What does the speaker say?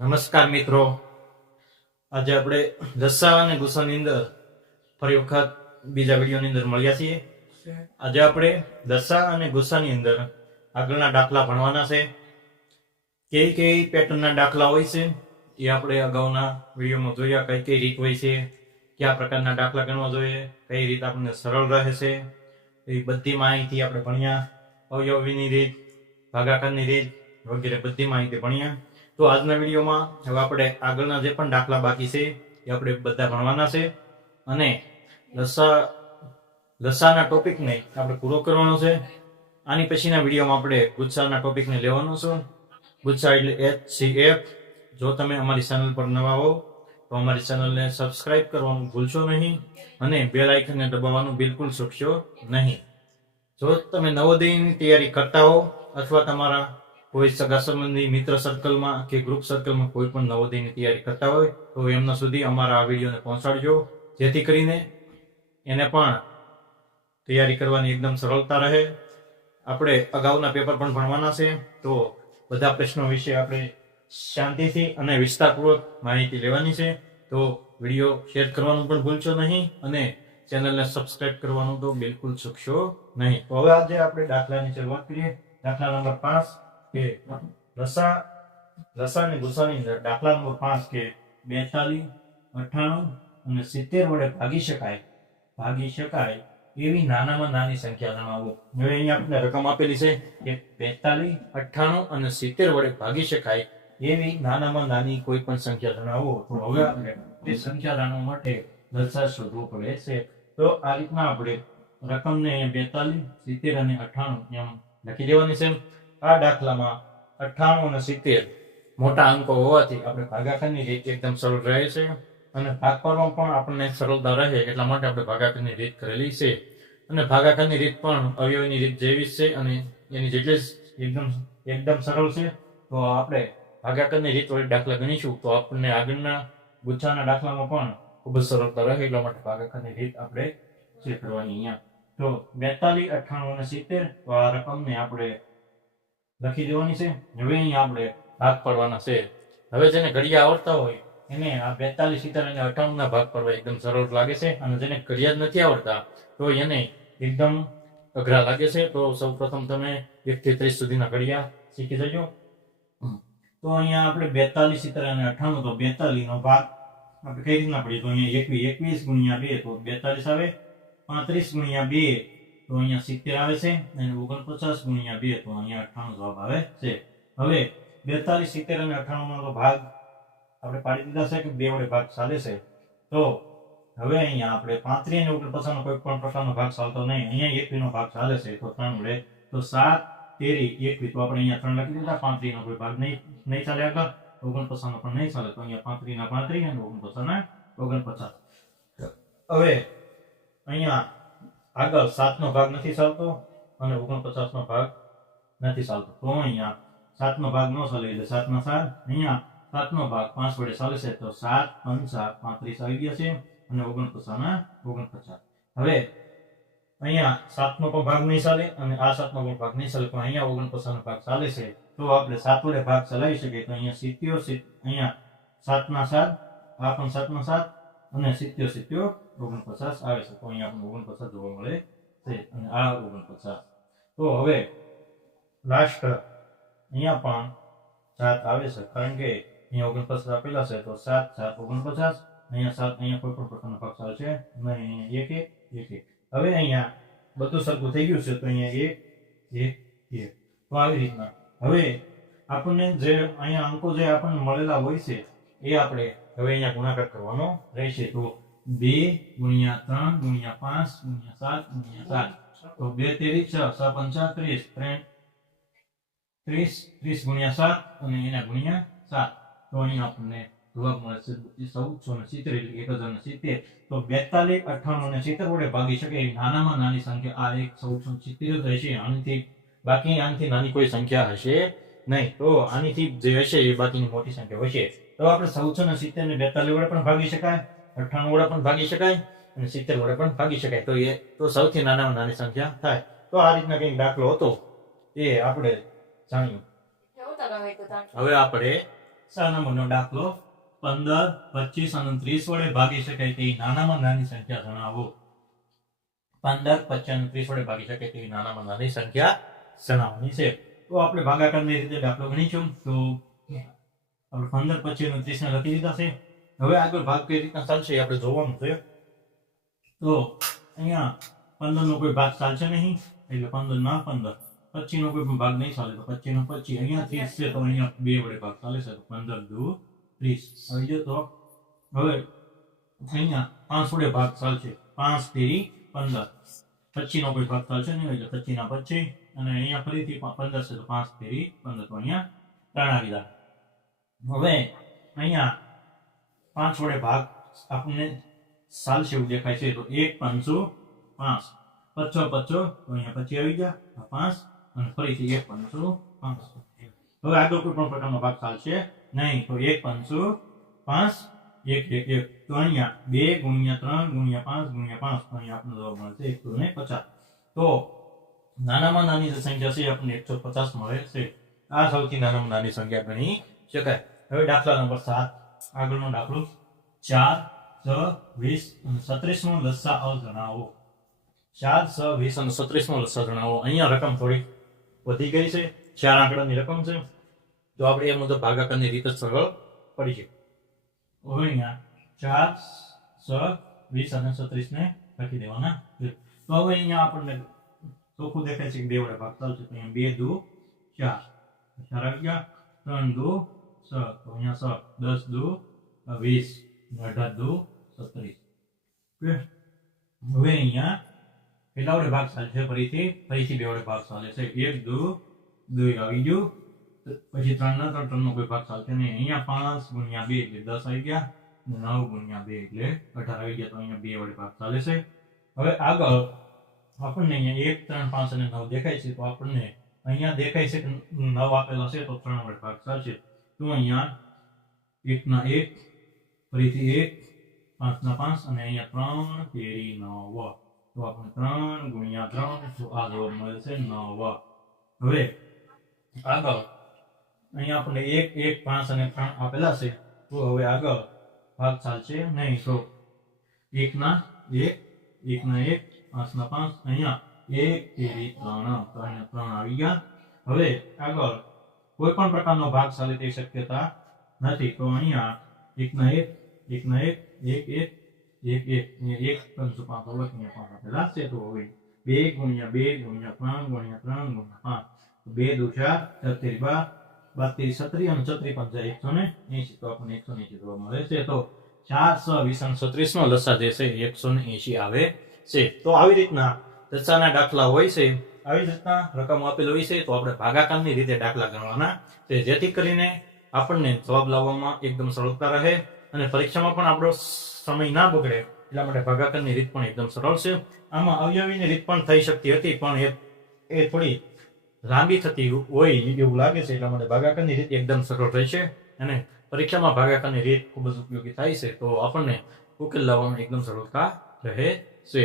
નમસ્કાર મિત્રો. આજે આપણે રસ્સા અને ગુસ્સાની અંદર ફરી વખત બીજા વિડીયોની અંદર મળ્યા છીએ. આજે આપણે દસા અને ગુસ્સાની અંદર આગળના દાખલા ભણવાના છે. કઈ કઈ પેટર્નના દાખલા હોય છે એ આપણે અગાઉના વિડીયોમાં જોયા. કઈ કઈ રીત હોય છે, કયા પ્રકારના દાખલા ગણવા જોઈએ, કઈ રીત આપણને સરળ રહે છે, એ બધી માહિતી આપણે ભણ્યા. અવયવીની રીત, ભાગાકારની રીત વગેરે બધી માહિતી ભણ્યા. તો આજના વિડીયોમાં હવે આપણે આગળના જે પણ દાખલા બાકી છે, એ આપણે બધા ભણવાના છે. અને લસા, લસાના ટોપિકને આપણે પૂરો કરવાનો છે. આની પછીના વિડીયોમાં આપણે ગુચ્છાના ટોપિકને લેવાનો છે. ગુચ્છા એટલે એચ સી એફ જો તમે અમારી ચેનલ પર નવા હો તો અમારી ચેનલને સબસ્ક્રાઇબ કરવાનું ભૂલશો નહીં અને બેલ આઇકનને દબાવવાનું બિલકુલ ચૂકશો નહીં. જો તમે નવોદયની તૈયારી કરતા હો અથવા તમારા કોઈ સગા સંબંધી મિત્ર સર્કલમાં કે ગ્રુપ સર્કલમાં કોઈ પણ નવોદયની તૈયારી કરતા હોય, તો એમના સુધી અમારા આ વિડીયોને પહોંચાડજો. જેથી કરીને એને પણ તૈયારી કરવાની એકદમ સરળતા રહે. આપણે અગાઉના પેપર પણ ભણવાના છે, તો બધા પ્રશ્નો વિશે આપણે શાંતિથી અને વિસ્તારપૂર્વક માહિતી લેવાની છે. તો વીડિયો શેર કરવાનું પણ ભૂલશો નહીં અને ચેનલને સબસ્ક્રાઇબ કરવાનું તો બિલકુલ ચૂકશો નહીં. તો હવે આજે આપણે દાખલાની શરૂઆત કરીએ. દાખલા નંબર પાંચ. કે લસા લસા અને ગુસાની દાખલા નંબર પાંચ કે બેતાલીસ, અઠ્ઠાણું અને સિત્તેર વડે ભાગી શકાય. ભાગી શકાય એવી નાનામાં નાની સંખ્યા જણાવો. હવે અહીંયા આપણે રકમ આપેલી છે કે બેતાલીસ, અઠ્ઠાણું અને સિત્તેર વડે ભાગી શકાય એવી નાનામાં નાની કોઈ પણ સંખ્યા જણાવો. તો હવે આપણે તે સંખ્યા જાણવા માટે લસા શોધવો પડે છે. તો આ રીતના આપણે રકમને બેતાલીસ, સિત્તેર અને અઠ્ઠાણું એમ લખી દેવાની છે. આ દાખલામાં અઠ્ઠાણું અને સિત્તેર. મોટા અંકો હોવાથી આપણે ભાગાકારની રીત એકદમ સરળ રહે છે અને ભાગ પણ આપણને સરળતા રહે એટલા માટે આપણે ભાગાકારની રીત કરેલી છે. અને ભાગાકારની રીત પણ અવયવની રીત જેવી છે અને એની જેટલી એકદમ એકદમ સરળ છે. તો આપણે ભાગાકારની રીત વડે દાખલા ગણીશું તો આપણને આગળના ગુચ્છાના દાખલામાં પણ ખૂબ જ સરળતા રહે એટલા માટે ભાગાકારની રીત આપણે શીખવાની અહીંયા. તો બેતાલીસ, અઠ્ઠાણું અને સિત્તેર, તો આ રકમને આપણે લખી દેવાની છે. હવે અહીંયા આપણે ભાગ પાડવાના છે. હવે જેને ઘડિયા આવડતા હોય, એને આ બેતાલીસ સિત્તેર અને અઠાણું ના ભાગ પાડવા એકદમ સરળ લાગે છે અને જેને ઘડિયા જ નથી આવડતા, તો એને એકદમ અઘરા લાગે છે. તો સૌ પ્રથમ તમે એક થી ત્રીસ સુધીના ઘડિયા શીખી જજો. તો અહીંયા આપણે બેતાલીસ સિત્તેર અને અઠાણું, તો બેતાલીસ નો ભાગ આપણે કઈ રીતના પડીએ? તો અહીંયા એકવીસ એકવીસ ગુણ્યા બે, તો બેતાલીસ આવે પાંત્રીસ ગુણ્યા બે તો અહીંયા સિત્તેર આવે છે અને ઓગણપચાસ ગુણ્યા બે તો અહીંયા અઠ્ઠાણું જવાબ આવે છે. હવે બેતાલીસ સિત્તેર અને અઠ્ઠાણું નો ભાગ આપણે પાડી દીધા છે કે બે વડે ભાગ ચાલે છે. તો હવે અહીંયા આપણે પાંત્રીસ અને ઓગણપચાસનો કોઈ પણ પ્રકારનો ભાગ ચાલતો નહીં. અહીંયા એકવીનો ભાગ ચાલે છે તો ત્રણ વડે. તો સાત તેરી એકવી તો આપણે અહીંયા ત્રણ લખી દીધા. પાંત્રીસનો કોઈ ભાગ નહીં નહીં ચાલે આગળ. ઓગણપચાસનો પણ નહીં ચાલે તો અહીંયા પાંત્રીસના પાંત્રીસ અને ઓગણપચાસના ઓગણપચાસ. હવે અહીંયા આગળ સાતનો ભાગ નથી ચાલતો અને ઓગણપચાસ નો ભાગ નથી ચાલતો. તો અહીંયા સાતનો ભાગ ન ચાલે એટલે સાત ના સાત. અહીંયા સાતનો ભાગ પાંચ વડે ચાલે છે તો સાત, પંચા, પાંત્રીસ આવી ગયા છે અને ઓગણપચાસ ના ઓગણપચાસ. હવે અહીંયા સાતનો પણ ભાગ નહીં ચાલે અને આ સાતનો પણ ભાગ નહીં ચાલે, પણ અહીંયા ઓગણપચાસ નો ભાગ ચાલે છે. તો આપણે સાત વડે ભાગ ચલાવી શકીએ તો અહીંયા સિત્યો અહીંયા સાતના સાત, આ પણ સાત સાત અને સિત્યો સિત્યો ઓગણપચાસ આવે છે. તો અહીંયા આપણને ઓગણપચાસ જોવા મળે છે. અને આ ઓગણપચાસ. તો હવે લાસ્ટ અહીંયા પણ સાત આવે છે. કારણ કે અહીંયા ઓગણપચાસ આપેલા છે. તો સાત સાત, ઓગણપચાસ. અહીંયા સાત, અહીંયા કોઈ પણ પ્રકારનો ભાગ ચાલશે નહીં એક એક એક એક. હવે અહીંયા બધું સરખું થઈ ગયું છે. તો અહીંયા એક એક એક. તો આવી રીતના. હવે આપણને જે અહીંયા અંકો જે આપણને મળેલા હોય છે, એ આપણે હવે અહીંયા ગુણાકાર કરવાનો રહેશે. તો બે ગુણ્યા ત્રણ ગુણ્યા પાંચ ગુણ્યા સાત ગુણ્યા સાત. તો બે તેરી છ છ પંચા ત્રીસ ત્રીસ ત્રીસ ગુણ્યા સાત અને એના ગુણ્યા સાત. તો અહીં આપણને જવાબ મળશે ચૌદસો ને સિત્તેર એટલે એક હજાર ને સિત્તેર. તો બેતાલીસ, અઠ્ઠાણું ને સિત્તેર વડે ભાગી શકે એવી નાનામાં નાની સંખ્યા. આ એક ચૌદસો સિત્તેર જ હશે આનાથી, બાકી આનાથી નાની કોઈ સંખ્યા હશે નહીં. તો આનીથી જે હશે એ બાકીની મોટી સંખ્યા હશે. તો આપણે ચૌદસો ને સિત્તેર ને બેતાલીસ વડે પણ ભાગી શકાય અઠ્ઠાણું વડે પણ ભાગી શકાય અને સિત્તેર વડે પણ ભાગી શકાય. તો એ તો સૌથી નાનામાં નાની સંખ્યા થાય. તો આ રીતના કંઈક દાખલો હતો. એ આપણે જાણ્યું. હવે આપણે સા નંબરનો દાખલો પંદર પચીસ અને ત્રીસ વડે ભાગી શકાય તેવી નાનામાં નાની સંખ્યા જણાવો. પંદર પચીસ અને ત્રીસ વડે ભાગી શકાય તેવી નાનામાં નાની સંખ્યા જણાવવાની છે. તો આપણે ભાગાકારની રીતે દાખલો ગણીશું તો પંદર પચીસ અને ત્રીસ ને લખી દીધા છે હવે આગળ ભાગ કઈ રીતના ચાલશે એ આપણે જોવાનું છે. તો અહીંયા પંદર નો કોઈ ભાગ ચાલશે નહીં, એટલે પંદર ના પંદર. પચીસ નો કોઈ પણ ભાગ નહીં ચાલે, તો પચીસ નો પચીસ અહીંયા ત્રીસ છે, તો અહીંયા બે વડે ભાગ ચાલે છે, તો પંદર દુ ત્રીસ. હવે જો તો, હવે અહીંયા પાંચ વડે ભાગ ચાલશે. પાંચ તેરી પંદર. પચીસ નો કોઈ ભાગ ચાલશે નહીં, એટલે પચીસ ના પચીસ અને અહીંયા ફરીથી પ- પંદર છે, તો પાંચ તેરી પંદર. તો અહીંયા ત્રણ આવી ગયા હવે અહીંયા પાંચ વડે ભાગ આપણને ચાલશે એવું દેખાય છે તો એક પાંચસો પાંચ પચો પચો તો અહીંયા પછી આવી ગયા આ પાંચ અને ફરીથી એક પાંચસો પાંચ હવે આગળ કોઈ પણ પ્રકારનો ભાગ ચાલશે નહીં તો એક પાંચસો પાંચ એક એક એક તો અહીંયા બે ગુણ્યા ત્રણ ગુણ્યા પાંચ ગુણ્યા પાંચ તો અહીંયા આપણને જવાબ મળશે એકસો ને પચાસ તો નાનામાં નાની જે સંખ્યા છે એ આપણને એકસો પચાસ મળે છે આ સૌથી નાનામાં નાની સંખ્યા ગણી શકાય હવે દાખલા નંબર સાત. આગળનો દાખલો. ચાર, છ, વીસ અને સત્રીસ નો લસાઅ જણાવો. ચાર, છ, વીસ અને સત્રીસ નો લસાઅ જણાવો. અહીંયા રકમ થોડી વધી ગઈ છે. ચાર આંકડાની રકમ છે. તો આપણે એ મુજબ ભાગાકારની રીત સરળ પડી છે હવે અહીંયા ચાર, છ, વીસ અને સત્રીસ ને લખી દેવાના તો હવે અહીંયા આપણને ચોખ્ખું દેખાય છે કે બે વડે ભાગ છે. તો અહીંયા બે, દુ, ચાર. ચાર ગયા. ત્રણ, દુ છ તો અહીંયા સ દસ, દુ વીસ અઢાર, દુ, સત્રીસ. હવે અહીંયા કેટલા વડે ભાગ ચાલશે ફરીથી ફરીથી બે વડે ભાગ ચાલે છે. એક, દુ દુ આવી ગયું. પછી ત્રણ ના ત્રણ ત્રણ નો કોઈ ભાગ ચાલશે નહીં. અહીંયા પાંચ ગુણ્યા બે એટલે દસ આવી ગયા નવ ગુણ્યા બે એટલે અઢાર આવી ગયા, તો અહીંયા બે વડે ભાગ ચાલે છે. હવે આગળ આપણને અહીંયા એક, ત્રણ, પાંચ અને નવ દેખાય છે. તો આપણને અહીંયા દેખાય છે કે નવ આપેલા છે, તો ત્રણ વડે ભાગ ચાલશે. તો અહીંયા એકના એક ફરીથી એક પાંચના પાંચ અને અહીંયા ત્રણ તેરી નવ તો આપણે ત્રણ ગુણ્યા ત્રણ તો આ જવાબ મળે છે નવ હવે આગળ અહીંયા આપણને એક એક પાંચ અને ત્રણ આપેલા છે તો હવે આગળ ભાગ ચાલશે નહીં તો એકના એક એકના એક પાંચના પાંચ અહીંયા એક તેરી ત્રણ તો અહીંયા ત્રણ આવી ગયા હવે આગળ કોઈ પણ પ્રકારનો ભાગ ચાલે તેવી શક્યતા નથી. તો અહીંયા એકના એક એકના એક એક એક એક એક એક ત્રણસો પાંચ અહીંયા પાંચ આપેલા છે તો હવે બે ગુણ્યા બે ગુણ્યા ત્રણ ગુણ્યા ત્રણ ગુણ્યા પાંચ. બે દુ તેરી બાર બાર તેરી સત્રી અને છત્રી પંચા એકસો ને એસી તો આપણને એકસો એસી જોવા મળે છે. તો ચાર સો વીસ અને છત્રીસ નો લસા જે છે એકસો ને એસી આવે છે. તો આવી રીતના લસાના દાખલા હોય છે. આવી જ રીતના રકમ આપેલ છે, તો આપણે ભાગાકારની રીતે દાખલા ગણવાના છે. જેથી કરીને આપણને જવાબ લાવવામાં એકદમ સરળતા રહે અને પરીક્ષામાં પણ આપણો સમય ના બગડે, એટલા માટે ભાગાકારની રીત પણ એકદમ સરળ છે. આમાં અવયવીની રીત પણ થઈ શકતી હતી, પણ એ એ થોડી લાંબી થતી હોય એવું લાગે છે, એટલા માટે ભાગાકારની રીત એકદમ સરળ રહેશે અને પરીક્ષામાં ભાગાકારની રીત ખૂબ જ ઉપયોગી થાય છે. તો આપણને ઉકેલ લાવવામાં એકદમ સરળતા રહે છે.